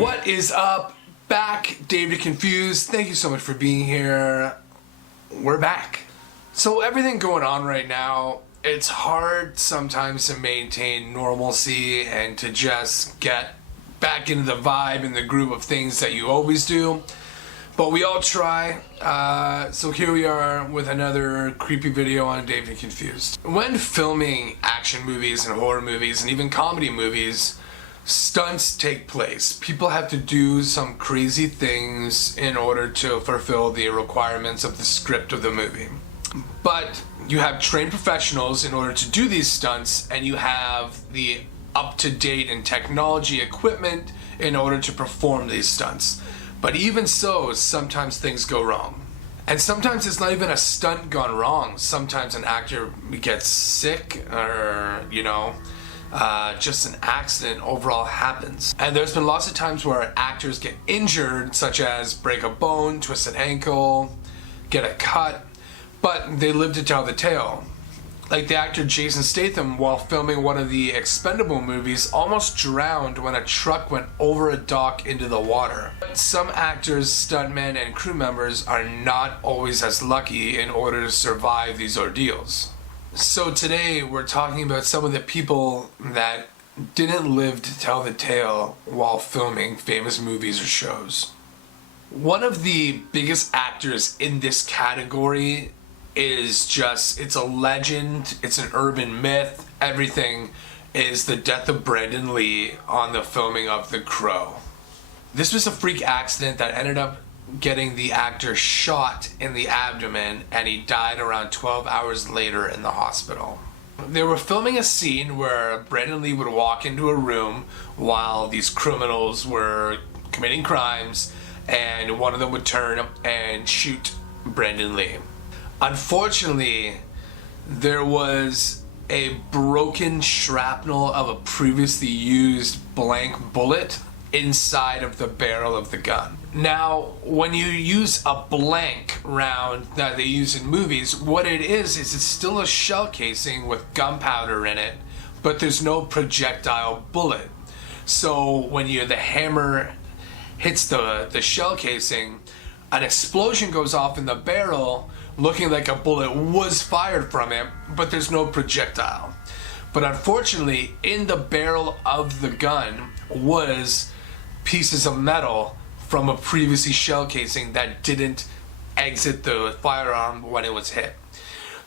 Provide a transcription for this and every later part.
What is up? Back, David Confused. Thank you so much for being here. We're back. So everything going on right now, it's hard sometimes to maintain normalcy and to just get back into the vibe and the groove of things that you always do. But we all try. So here we are with another creepy video on David Confused. When filming action movies and horror movies and even comedy movies, stunts take place. People have to do some crazy things in order to fulfill the requirements of the script of the movie. But you have trained professionals in order to do these stunts, and you have the up-to-date and technology equipment in order to perform these stunts. But even so, sometimes things go wrong. And sometimes it's not even a stunt gone wrong. Sometimes an actor gets sick or, just an accident overall happens. And there's been lots of times where actors get injured, such as break a bone, twist an ankle, get a cut, but they live to tell the tale. Like the actor Jason Statham, while filming one of the Expendable movies, almost drowned when a truck went over a dock into the water. But some actors, stuntmen, and crew members are not always as lucky in order to survive these ordeals. So today we're talking about some of the people that didn't live to tell the tale while filming famous movies or shows. One of the biggest actors in this category it's a legend, it's an urban myth, everything, is the death of Brandon Lee on the filming of The Crow. This was a freak accident that ended up getting the actor shot in the abdomen, and he died around 12 hours later in the hospital. They were filming a scene where Brandon Lee would walk into a room while these criminals were committing crimes, and one of them would turn and shoot Brandon Lee. Unfortunately, there was a broken shrapnel of a previously used blank bullet inside of the barrel of the gun. Now, when you use a blank round that they use in movies, what it is it's still a shell casing with gunpowder in it, but there's no projectile bullet. So when the hammer hits the shell casing, an explosion goes off in the barrel, looking like a bullet was fired from it, but there's no projectile. But unfortunately, in the barrel of the gun was pieces of metal from a previously shell casing that didn't exit the firearm when it was hit.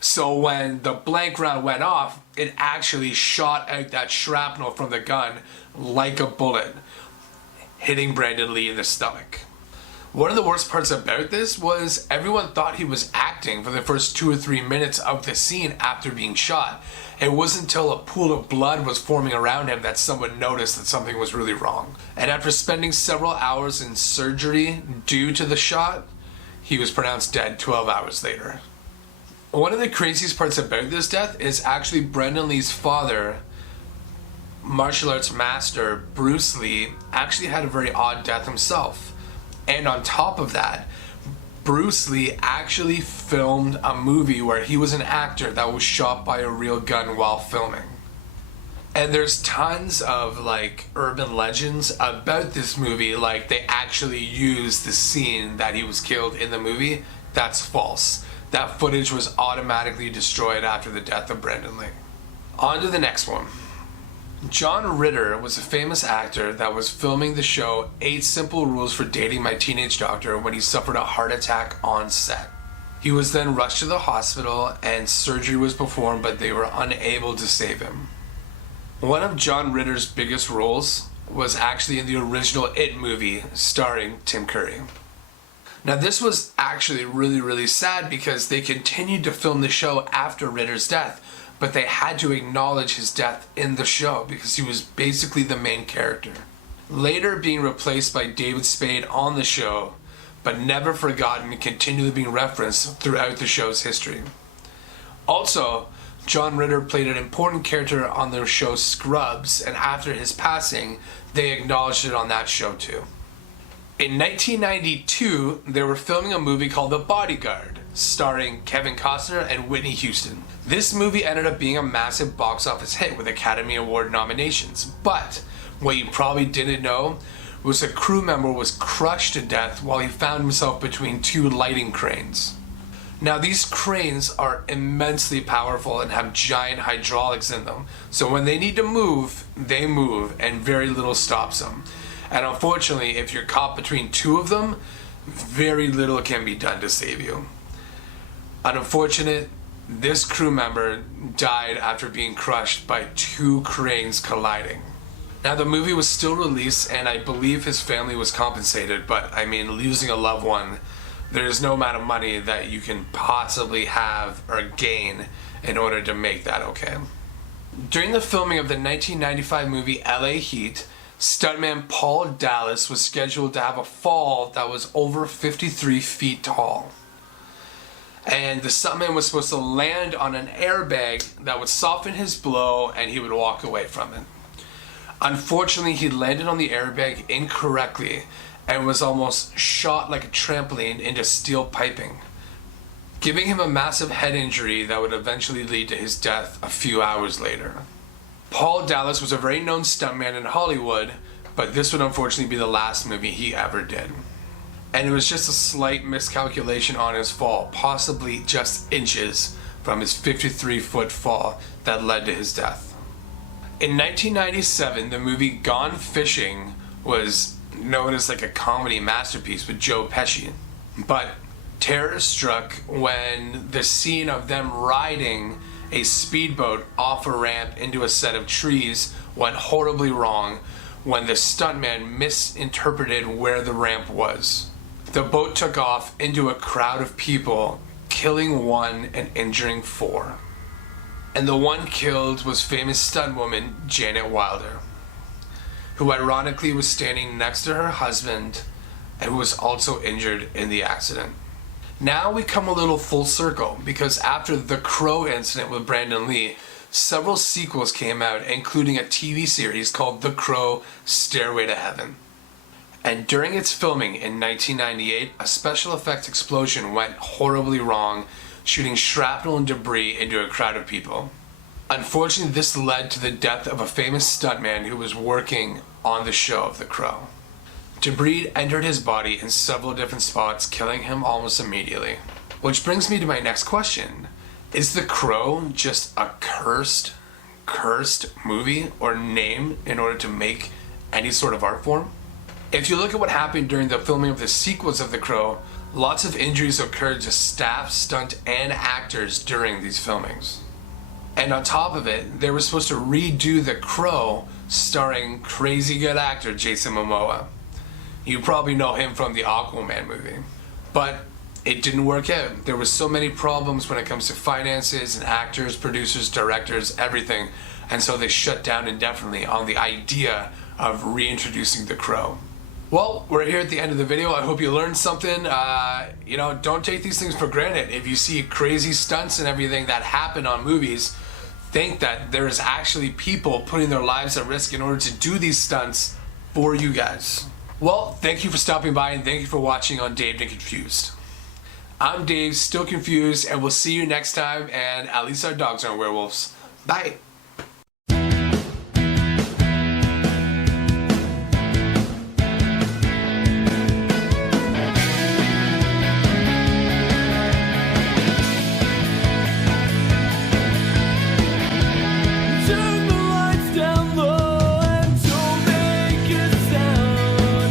So when the blank round went off, it actually shot out that shrapnel from the gun like a bullet, hitting Brandon Lee in the stomach. One of the worst parts about this was everyone thought he was acting for the first 2 or 3 minutes of the scene after being shot. It wasn't until a pool of blood was forming around him that someone noticed that something was really wrong. And after spending several hours in surgery due to the shot, he was pronounced dead 12 hours later. One of the craziest parts about this death is actually Brandon Lee's father, martial arts master Bruce Lee, actually had a very odd death himself. And on top of that, Bruce Lee actually filmed a movie where he was an actor that was shot by a real gun while filming. And there's tons of urban legends about this movie, like they actually used the scene that he was killed in the movie. That's false. That footage was automatically destroyed after the death of Brandon Lee. On to the next one. John Ritter was a famous actor that was filming the show 8 Simple Rules for Dating My Teenage Doctor when he suffered a heart attack on set. He was then rushed to the hospital and surgery was performed, but they were unable to save him. One of John Ritter's biggest roles was actually in the original It movie starring Tim Curry. Now this was actually really, really sad because they continued to film the show after Ritter's death, but they had to acknowledge his death in the show because he was basically the main character. Later being replaced by David Spade on the show, but never forgotten and continually being referenced throughout the show's history. Also, John Ritter played an important character on the show Scrubs, and after his passing, they acknowledged it on that show too. In 1992, they were filming a movie called The Bodyguard, starring Kevin Costner and Whitney Houston. This movie ended up being a massive box office hit with Academy Award nominations, but what you probably didn't know was a crew member was crushed to death while he found himself between two lighting cranes. Now these cranes are immensely powerful and have giant hydraulics in them, so when they need to move, they move and very little stops them. And unfortunately, if you're caught between two of them, very little can be done to save you. Unfortunate, this crew member died after being crushed by two cranes colliding. Now the movie was still released and I believe his family was compensated, but I mean, losing a loved one, there's no amount of money that you can possibly have or gain in order to make that okay. During the filming of the 1995 movie LA Heat, stuntman Paul Dallas was scheduled to have a fall that was over 53 feet tall. And the stuntman was supposed to land on an airbag that would soften his blow and he would walk away from it. Unfortunately, he landed on the airbag incorrectly and was almost shot like a trampoline into steel piping, giving him a massive head injury that would eventually lead to his death a few hours later. Paul Dallas was a very known stuntman in Hollywood, but this would unfortunately be the last movie he ever did. And it was just a slight miscalculation on his fall, possibly just inches from his 53-foot fall that led to his death. In 1997, the movie Gone Fishing was known as like a comedy masterpiece with Joe Pesci. But terror struck when the scene of them riding a speedboat off a ramp into a set of trees went horribly wrong when the stuntman misinterpreted where the ramp was. The boat took off into a crowd of people, killing one and injuring four. And the one killed was famous stunt woman Janet Wilder, who ironically was standing next to her husband and who was also injured in the accident. Now we come a little full circle because after the Crow incident with Brandon Lee, several sequels came out, including a TV series called The Crow: Stairway to Heaven. And during its filming in 1998, a special effects explosion went horribly wrong, shooting shrapnel and debris into a crowd of people. Unfortunately, this led to the death of a famous stuntman who was working on the show of The Crow. Debris entered his body in several different spots, killing him almost immediately. Which brings me to my next question. Is The Crow just a cursed movie or name in order to make any sort of art form? If you look at what happened during the filming of the sequels of The Crow, lots of injuries occurred to staff, stunt, and actors during these filmings. And on top of it, they were supposed to redo The Crow starring crazy good actor Jason Momoa. You probably know him from the Aquaman movie. But it didn't work out. There were so many problems when it comes to finances and actors, producers, directors, everything. And so they shut down indefinitely on the idea of reintroducing The Crow. Well, we're here at the end of the video. I hope you learned something. Don't take these things for granted. If you see crazy stunts and everything that happen on movies, think that there's actually people putting their lives at risk in order to do these stunts for you guys. Well, thank you for stopping by and thank you for watching on Dave and Confused. I'm Dave, still confused, and we'll see you next time, and at least our dogs aren't werewolves. Bye.